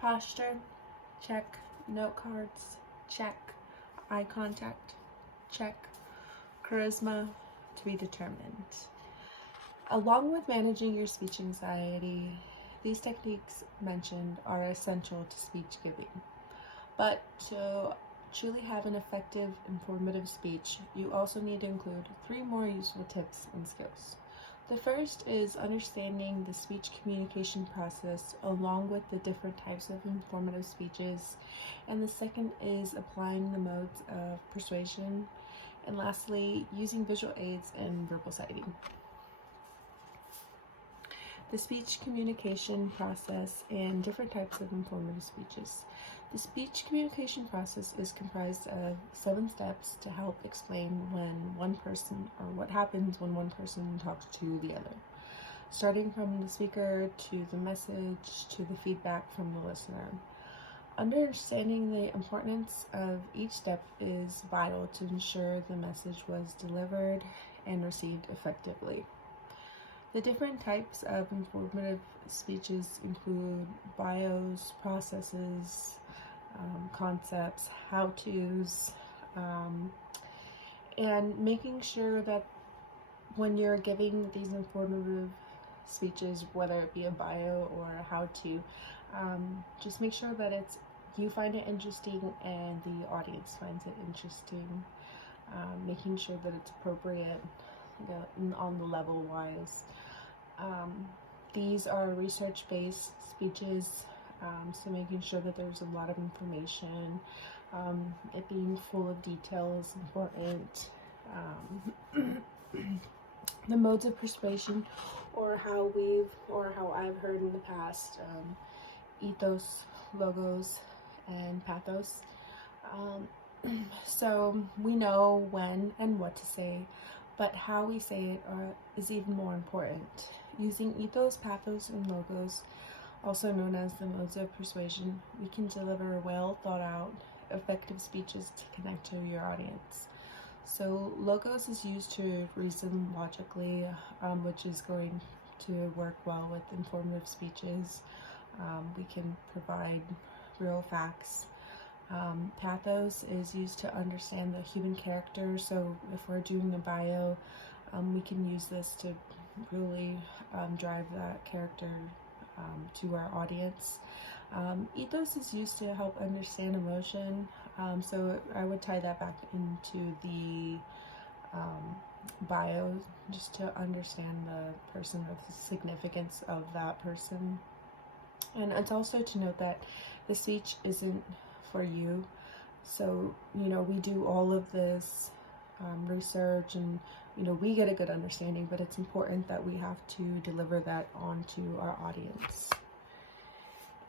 Posture, check. Note cards, check. Eye contact, check. Charisma, to be determined. Along with managing your speech anxiety, these techniques mentioned are essential to speech giving. But to truly have an effective, informative speech, you also need to include 3 more useful tips and skills. The first is understanding the speech communication process along with the different types of informative speeches. And the second is applying the modes of persuasion. And lastly, using visual aids and verbal citing. The speech communication process and different types of informative speeches. The speech communication process is comprised of 7 steps to help explain what happens when one person talks to the other, starting from the speaker to the message to the feedback from the listener. Understanding the importance of each step is vital to ensure the message was delivered and received effectively. The different types of informative speeches include bios, processes, concepts, how-tos, and making sure that when you're giving these informative speeches, whether it be a bio or a how-to, just make sure that you find it interesting and the audience finds it interesting, making sure that it's appropriate on the level wise. These are research-based speeches, so making sure that there's a lot of information, it being full of detail is important. The modes of persuasion, or how I've heard in the past, ethos, logos, and pathos. So we know when and what to say, but how we say it is even more important. Using ethos, pathos, and logos, also known as the modes of persuasion, we can deliver well thought out, effective speeches to connect to your audience. So logos is used to reason logically, which is going to work well with informative speeches. We can provide real facts. Pathos is used to understand the human character, so if we're doing a bio, we can use this to really drive that character to our audience. Ethos is used to help understand emotion, so I would tie that back into the bio, just to understand the person or the significance of that person. And it's also to note that the speech isn't for you, so we do all of this research, and we get a good understanding, but it's important that we have to deliver that onto our audience.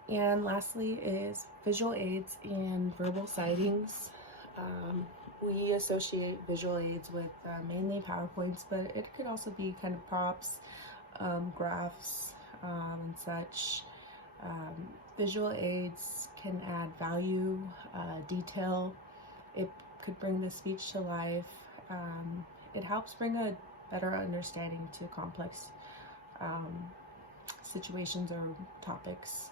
And lastly is visual aids and verbal citings. We associate visual aids with mainly PowerPoints, but it could also be kind of props, graphs, and such. Visual aids can add value, detail. It could bring the speech to life. It helps bring a better understanding to complex situations or topics.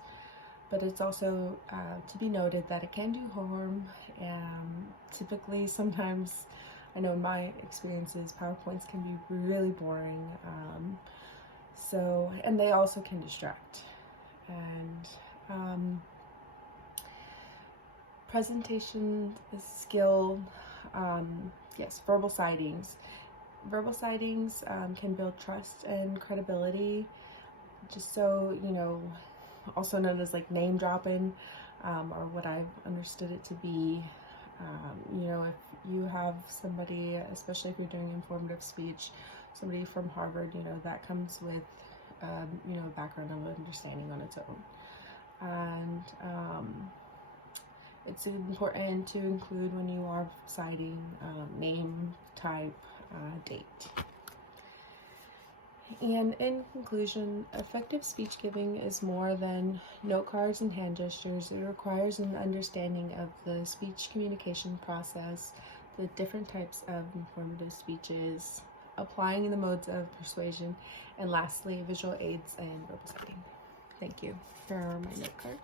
But it's also to be noted that it can do harm. Typically, sometimes, I know in my experiences, PowerPoints can be really boring. And they also can distract. And presentation skill, yes, verbal citings. Verbal citings can build trust and credibility, just so, also known as like name dropping, or what I've understood it to be. If you have somebody, especially if you're doing informative speech, somebody from Harvard, that comes with, a background of understanding on its own. And it's important to include when you are citing name, type, date. And in conclusion, effective speech giving is more than note cards and hand gestures. It requires an understanding of the speech communication process, the different types of informative speeches, applying the modes of persuasion, and lastly, visual aids and verbal citing. Thank you for my note cards.